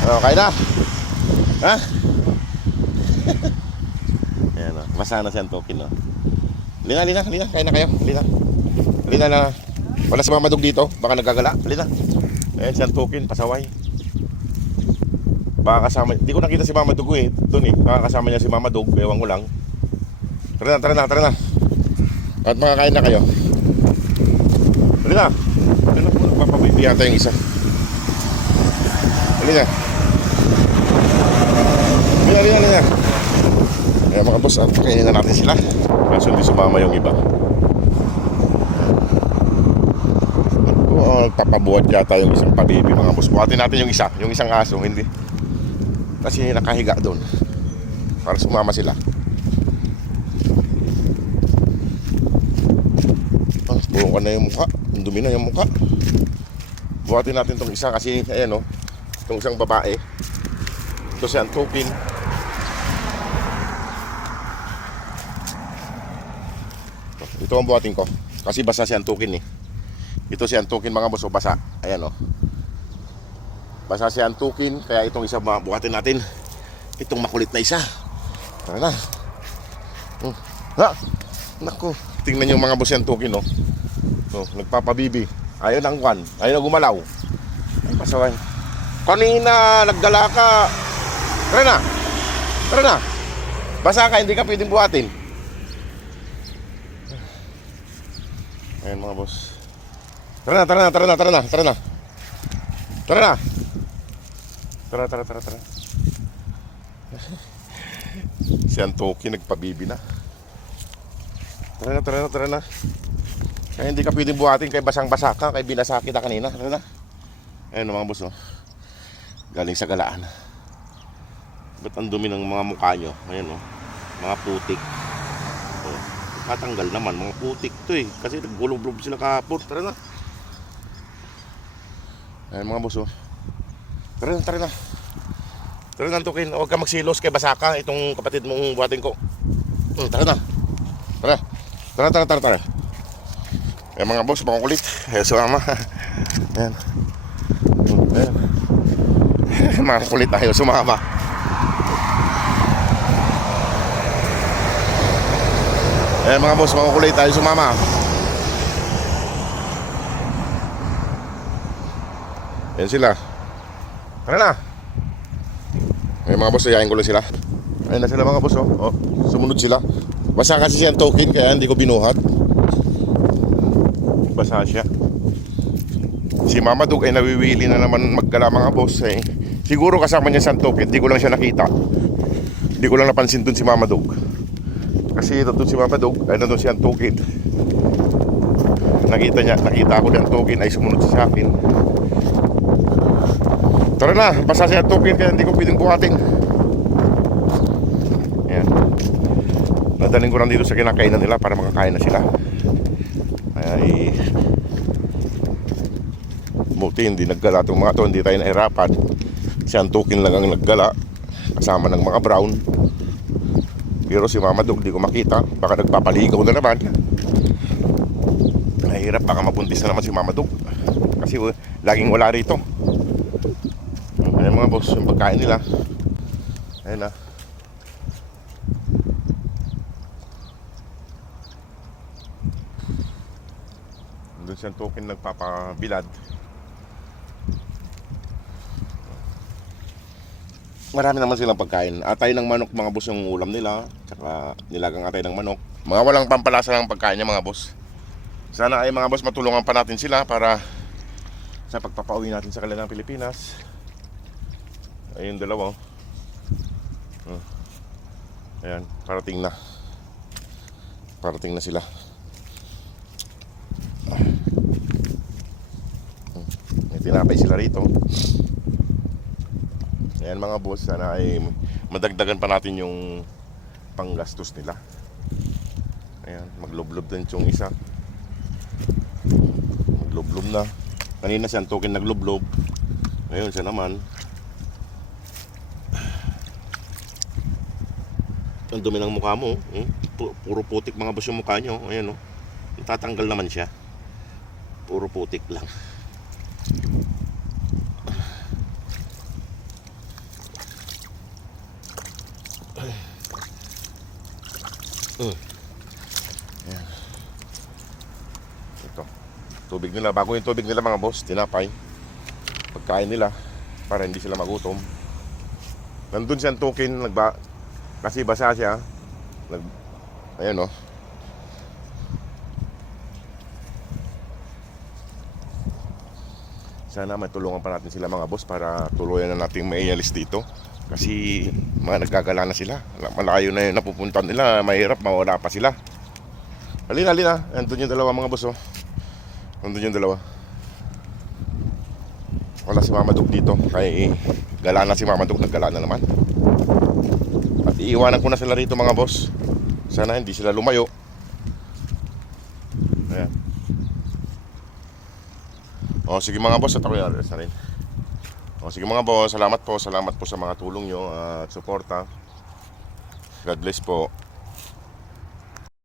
Okay na? Ha? Ayan o. Basa na si Antukin o. Lina. Kain na kayo. Lina na. Wala si Mama Dog dito. Baka nagagala. Lina. Ayan si Antukin. Pasaway. Baka kasama. Hindi ko nakita si Mama Dog eh. Doon eh. Baka kasama niya si Mama Dog. Ewan ko lang. Tara na. At makakain na kayo. Lina. Lina po. Nagpapabibi yata yung isa. Lina. Ayan mga boss, kainin na natin sila. Kaso hindi sumama yung iba. Nagpapabuhat yata yung isang pabibi mga boss. Buhatin natin yung isa, yung isang aso, hindi. Kasi nakahiga doon. Para sumama sila. Purong ka na yung mukha. Ang dumi na yung mukha. Buhatin natin itong isa kasi ayan o. Itong isang babae. Ito si Antukin. Ito ang buhatin ko. Kasi basa si Antukin eh. Ito si Antukin mga boss o basa. Ayan o. Basa si Antukin. Kaya itong isa buhatin natin. Itong makulit na isa. Tara na. Ha? Naku. Tingnan yung mga boss si Antukin o. Nagpapabibi. Ayaw ng kwan. Ayaw na gumalaw. Ay pasaway. Kanina nagdala ka. Tara na. Basa ka, hindi ka pwedeng buhatin. Ayan mga boss. Tara na. Si Antukin nagpabibi na. Tara na. Kaya hindi ka pwedeng buhatin kay basang-basa ka, kay binasa kita kanina. Tara na. Ayan mga boss, no. Galing sa galaan. Ba't ang dumi ng mga mukha nyo? Ayan o, mga putik. Katanggal naman, mga putik to eh. Kasi naggulob-lob sila kahapon. Tara na. Ayan mga boss o. Tara na. Tara na Antukin, huwag ka magsilos kay Basaka. Itong kapatid mong buhatin ko. Tara na. Tara. Ayan mga boss, mga kulit. Ayan sumama. Ayan. Mga kulit tayo sumama. Eh mga boss, makukulay tayo sumama. Yan sila. Tara na. Eh mga boss, ayayin ko lang sila. Ayun na sila mga boss oh. Sumunod sila. Basa kasi siya Antukin kaya hindi ko binuhat. Basa siya. Si Mama Dog ay nawiwili na naman maggala mga boss eh. Siguro kasama niya si Antukin, hindi ko lang siya nakita. Hindi ko lang napansin dun si Mama Dog. Kasi doon si Mama Dog, ay nandun si Antukin. Nakita ako ni Antukin ay sumunod sa akin. Tara na, basa si Antukin kaya hindi ko pwedeng buhatin. Ayan. Nadaling ko lang dito sa kinakainan nila para makakain na sila. Ay buti hindi naggala itong mga to, hindi tayo nahirapan. Si Antukin lang ang naggala kasama ng mga brown. Pero si Mama Dog di ko makita. Baka nagpapaligaw na naman. Nahirap, baka mabuntis na naman si Mama Dog. Kasi laging wala rito. Ayan mga boss, yung pagkain nila. Ayan na. Doon si Antukin nagpapabilad. Marami naman silang pagkain. Atay ng manok mga boss yung ulam nila. Tsaka nilagang atay ng manok. Mga walang pampalasa ng pagkain niya mga boss. Sana ay mga boss matulungan pa natin sila para sa pagpapauwi natin sa kanilang Pilipinas. Ayun dalawa. Ayan, parating na sila. May tinapay sila rito. Ayan mga boss, sana ay madagdagan pa natin yung panggastos nila. Ayan, magloblob din yung isa. Magloblob na. Kanina si Antukin nagloblob. Ngayon siya naman. Ang dumi ng mukha mo. Puro putik mga boss yung mukha nyo. Ayan o. Tatanggal naman siya. Puro putik lang. Ayan. Ito. Tubig nila. Bago yung tubig nila mga boss. Tinapay. Pagkain nila. Para hindi sila magutom. Nandun si Antukin. Kasi basa siya. Ayan o. Sana matulungan pa natin sila mga boss para tuluyan na natin maialis dito. Kasi nagkagala na sila. Malayo na yung napupuntan nila. Mahirap, mawala pa sila. Halina. Andun yung dalawa mga boss. Andun yung dalawa. Wala si Mama Dug dito. Kaya gala na si Mama Dug. Naggala na naman. At iiwanan ko na sila rito mga boss. Sana hindi sila lumayo. Ayan. Sige mga boss, at ako yung address na rin. Sige mga boss, salamat po sa mga tulong nyo at suporta. God bless po.